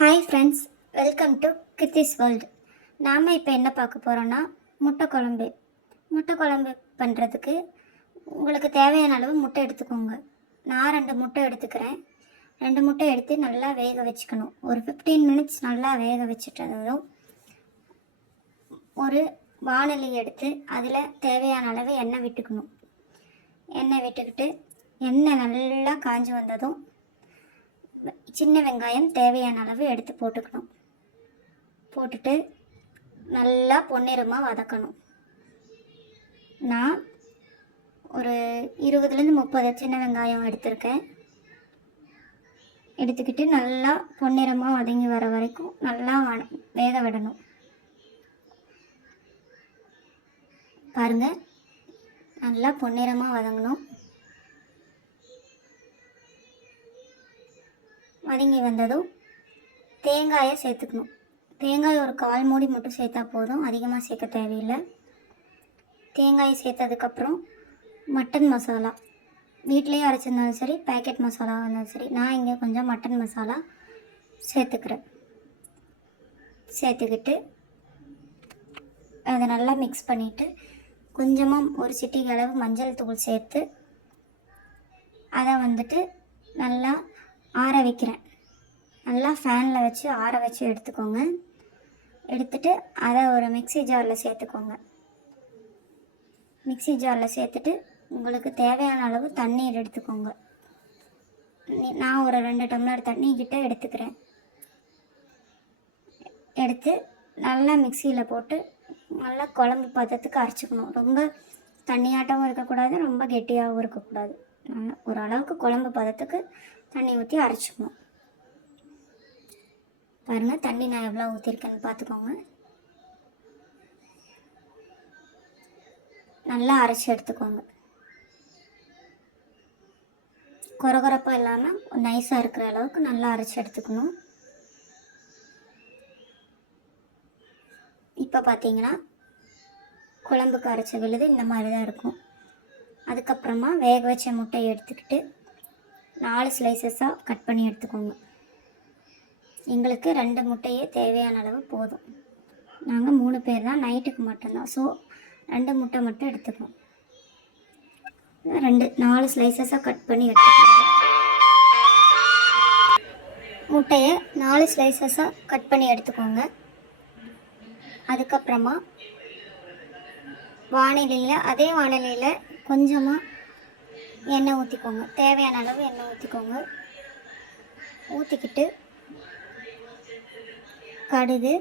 Hi friends welcome to கித்திஸ் world நாம் இப்போ என்ன பார்க்க போகிறோன்னா முட்டை குழம்பு. முட்டை குழம்பு பண்ணுறதுக்கு உங்களுக்கு தேவையான அளவு முட்டை எடுத்துக்கோங்க. நான் ரெண்டு முட்டை எடுத்துக்கிறேன். ரெண்டு முட்டை எடுத்து நல்லா வேக வச்சுக்கணும். ஒரு ஃபிஃப்டீன் மினிட்ஸ் நல்லா வேக வச்சுட்டதும் ஒரு வானொலி எடுத்து அதில் தேவையான அளவு எண்ணெய் விட்டுக்கணும். எண்ணெய் விட்டுக்கிட்டு எண்ணெய் நல்லா காஞ்சி வந்ததும் சின்ன வெங்காயம் தேவையான அளவு எடுத்து போட்டுக்கணும். போட்டுட்டு நல்லா பொன்னிறமாக வதக்கணும். நான் ஒரு இருபதுலேருந்து முப்பது சின்ன வெங்காயம் எடுத்திருக்கேன். எடுத்துக்கிட்டு நல்லா பொன்னிறமாக வதங்கி வர வரைக்கும் நல்லா வேக விடணும். பாருங்கள் நல்லா பொன்னிறமாக வதங்கணும். வதங்கி வந்ததும் தேங்காயை சேர்த்துக்கணும். தேங்காய் ஒரு கால் மூடி மட்டும் சேர்த்தா போதும். அதிகமாக சேர்க்க தேவையில்லை. தேங்காயை சேர்த்ததுக்கப்புறம் மட்டன் மசாலா. வீட்டிலேயே அரைச்சிருந்தாலும் சரி பேக்கெட் மசாலா இருந்தாலும் சரி நான் இங்கே கொஞ்சம் மட்டன் மசாலா சேர்த்துக்கிறேன். சேர்த்துக்கிட்டு அதை நல்லா மிக்ஸ் பண்ணிவிட்டு கொஞ்சமாக ஒரு சிட்டிகளவு மஞ்சள் தூள் சேர்த்து அதை வந்துட்டு நல்லா ஆற வைக்கிறேன். நல்லா ஃபேனில் வச்சு ஆற வச்சு எடுத்துக்கோங்க. எடுத்துட்டு அதை ஒரு மிக்ஸி ஜாரில் சேர்த்துக்கோங்க. மிக்ஸி ஜாரில் சேர்த்துட்டு உங்களுக்கு தேவையான அளவு தண்ணீர் எடுத்துக்கோங்க. நான் ஒரு ரெண்டு டம்ளர் தண்ணி கிட்ட எடுத்துக்கிறேன். எடுத்து நல்லா மிக்சியில் போட்டு நல்லா குழம்பு பதத்துக்கு அரைச்சிக்கணும். ரொம்ப தண்ணியாட்டமும் இருக்கக்கூடாது ரொம்ப கெட்டியாகவும் இருக்கக்கூடாது. நல்லா ஓரளவுக்கு குழம்பு பதத்துக்கு தண்ணி ஊற்றி அரைச்சிக்கணும். பாருங்கள் தண்ணி நான் எவ்வளோ ஊற்றிருக்கேன்னு பார்த்துக்கோங்க நல்லா அரைச்சி எடுத்துக்கோங்க. குறகுறப்பாக இல்லாமல் நைஸாக இருக்கிற அளவுக்கு நல்லா அரைச்சி எடுத்துக்கணும். இப்போ பார்த்தீங்கன்னா குழம்புக்கு அரைச்ச விழுது இந்த மாதிரி தான் இருக்கும். அதுக்கப்புறமா வேக வச்ச முட்டையை எடுத்துக்கிட்டு நாலு ஸ்லைசஸாக கட் பண்ணி எடுத்துக்கோங்க. எங்களுக்கு ரெண்டு முட்டையே தேவையான அளவு போதும். நாங்கள் மூணு பேர் தான் நைட்டுக்கு மட்டும்தான். ஸோ ரெண்டு முட்டை மட்டும் எடுத்துக்குவோம் ரெண்டு நாலு ஸ்லைசஸாக கட் பண்ணி எடுத்துக்கோங்க. முட்டையை நாலு ஸ்லைசஸாக கட் பண்ணி எடுத்துக்கோங்க. அதுக்கப்புறமா வானிலையில் அதே வானிலையில் கொஞ்சமாக எண்ணெய் ஊற்றிக்கோங்க தேவையான அளவு எண்ணெய் ஊற்றிக்கோங்க ஊற்றிக்கிட்டு கடுகு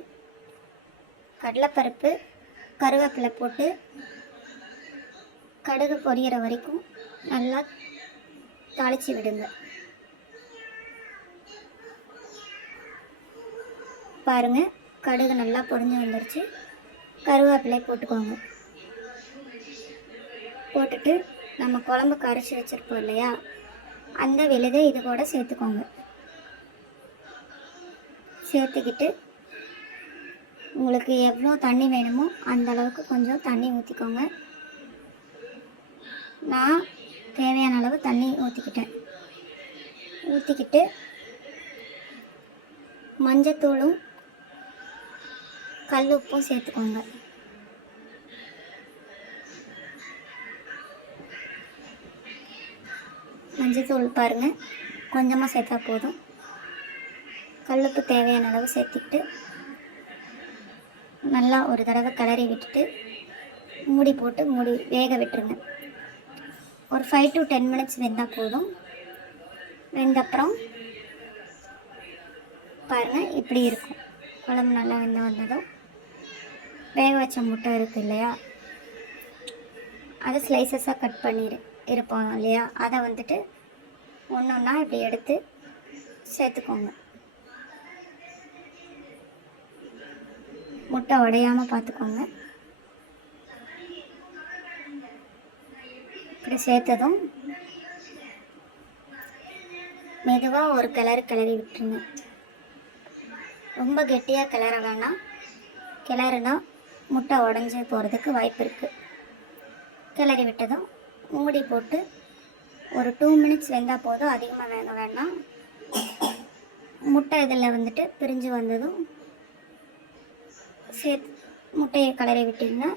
கடலைப்பருப்பு கருவேப்பிலை போட்டு கடுகு பொரியிற வரைக்கும் நல்லா தாளித்து விடுங்க. பாருங்கள் கடுகு நல்லா பொடிஞ்சு வந்துருச்சு. கருவேப்பிலை போட்டுக்கோங்க. போட்டுட்டு நம்ம குழம்பு கரைச்சி வச்சுருப்போம் இல்லையா? அந்த விழுதை இது கூட சேர்த்துக்கோங்க. சேர்த்துக்கிட்டு உங்களுக்கு எவ்வளோ தண்ணி வேணுமோ அந்த அளவுக்கு கொஞ்சம் தண்ணி ஊற்றிக்கோங்க நான் தேவையான அளவு தண்ணி ஊற்றிக்கிட்டேன் ஊற்றிக்கிட்டு மஞ்சத்தூளும் கல் உப்பும் சேர்த்துக்கோங்க. மஞ்சத்தூள் பாருங்கள் கொஞ்சமாக சேர்த்தா போதும். கல்லுப்பு தேவையான அளவு சேர்த்துக்கிட்டு நல்லா ஒரு தடவை கிளறி விட்டுட்டு மூடி போட்டு மூடி வேக விட்டுருங்க. ஒரு ஃபைவ் டு டென் மினிட்ஸ் வெந்தால் போதும். வெந்தப்புறம் பாருங்கள் இப்படி இருக்கும். குழம்பு நல்லா வெந்து வந்ததும். வேக வச்ச முட்டை இருக்குது இல்லையா? அதை ஸ்லைசஸாக கட் பண்ணிடு இருப்போம் இல்லையா? அதை வந்துட்டு ஒன்று ஒன்றா இப்படி எடுத்து சேர்த்துக்கோங்க. முட்டை உடையாமல் பார்த்துக்கோங்க. இப்படி சேர்த்ததும் மெதுவாக ஒரு கிளறு கிளறி விட்டுருங்க. ரொம்ப கெட்டியாக கிளற வேணாம். கிளறுனா முட்டை உடஞ்சி போகிறதுக்கு வாய்ப்பு இருக்குது கிளறி விட்டதும் மூடி போட்டு ஒரு டூ மினிட்ஸ் வெந்தால் போதும். அதிகமாக வேக வேண்டாம். முட்டை இதில் வந்துட்டு பிரிஞ்சு வந்ததும் சேர்த்து முட்டையை கலரி விட்டிங்கன்னா